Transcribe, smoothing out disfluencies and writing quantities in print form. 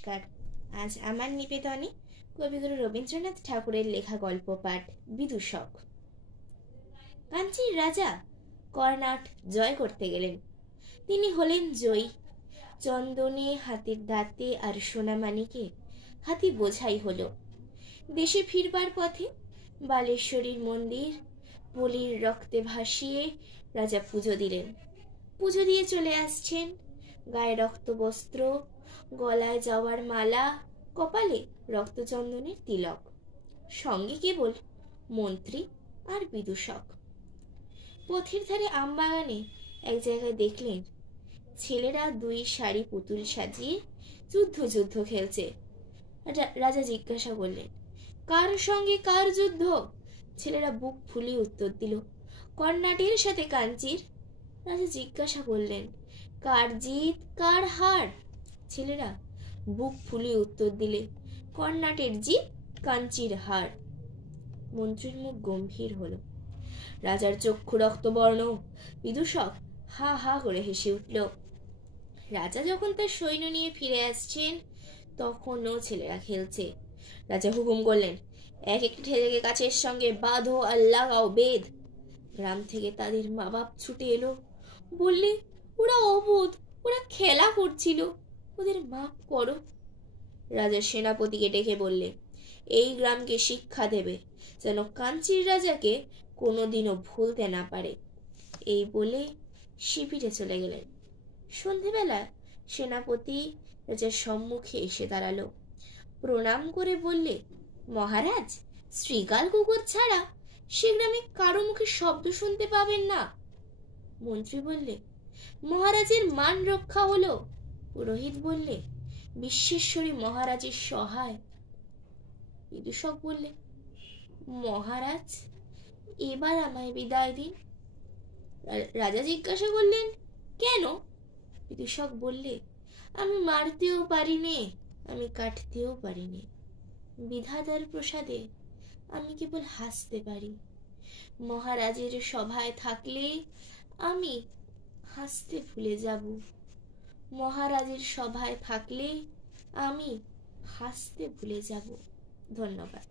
নমস্কার। আজ আমার নিবেদনে কবিগুরু রবীন্দ্রনাথ ঠাকুরের লেখা গল্প পাঠ বিদূষক। কাঞ্চীর রাজা কর্ণাট জয় করতে গেলেন। তিনি হলেন জয়ী। চন্দনে, হাতের দাঁতে আর সোনামানিকে হাতি বোঝাই হলো। দেশে ফিরবার পথে বালেশ্বরীর মন্দির বলির রক্তে ভাসিয়ে রাজা পুজো দিলেন। পুজো দিয়ে চলে আসছেন, গায়ে রক্ত বস্ত্র, গলায় যাওয়ার মালা, কপালে রক্তচন্দনের তিলক, সঙ্গে কেবল মন্ত্রী আর বিদূষক। পথের ধারে আমবাগানে এক জায়গায় দেখলেন ছেলেরা দুই সারি পুতুল সাজিয়ে যুদ্ধ খেলছে। রাজা জিজ্ঞাসা করলেন, কার সঙ্গে কার যুদ্ধ? ছেলেরা বুক ফুলিয়ে উত্তর দিল, কর্ণাটের সাথে কাঞ্চীর। রাজা জিজ্ঞাসা করলেন, কার জিত কার হার? ছেলেরা বুক ফুলিয়ে উত্তর দিলে, কর্ণাটের জিত, কাঞ্চীর হার। মন্ত্রীর মুখ গম্ভীর হলো, রাজার চক্ষু রক্তবর্ণ। বিদূষক হা হা করে হেসে উঠল। রাজা যখন তার সৈন্য নিয়ে ফিরে আসছেন তখনও ছেলেরা খেলছে। রাজা হুকুম করলেন, এক একটি ছেলেকে গাছের সঙ্গে বাঁধো আর লাগাও বেদ। গ্রাম থেকে তাদের মা বাপ ছুটে এলো, বললে, ওরা অবোধ, ওরা খেলা করছিল, ওদের মাফ করো। রাজা সেনাপতিকে ডেকে বললে, এই গ্রামকে শিক্ষা দেবে যেন কাঞ্চীর রাজাকে কোনোদিনও ভুলতে না পারে। এই বলে শিবিরে চলে গেলেন। সন্ধেবেলা সেনাপতি রাজার সম্মুখে এসে দাঁড়ালো, প্রণাম করে বললে, মহারাজ, শ্রীকাল কুকুর ছাড়া সে গ্রামে কারো মুখে শব্দ শুনতে পাবেন না। মন্ত্রী বললে, মহারাজের মান রক্ষা হলো। পুরোহিত বললে, বিশ্বেশ্বরী মহারাজের সহায়। বিদূষক বললে, মহারাজ, এবার আমায় বিদায় দিন। রাজা জিজ্ঞাসা করলেন, কেন? বিদূষক বললে, আমি মারতেও পারি নে, আমি কাটতেও পারি নে। বিধাতার প্রসাদে আমি কেবল হাসতে পারি। মহারাজের সভায় থাকলে আমি হাসতে ভুলে যাব। মহারাজের সভায় থাকলে আমি হাসতে ভুলে যাব। ধন্যবাদ।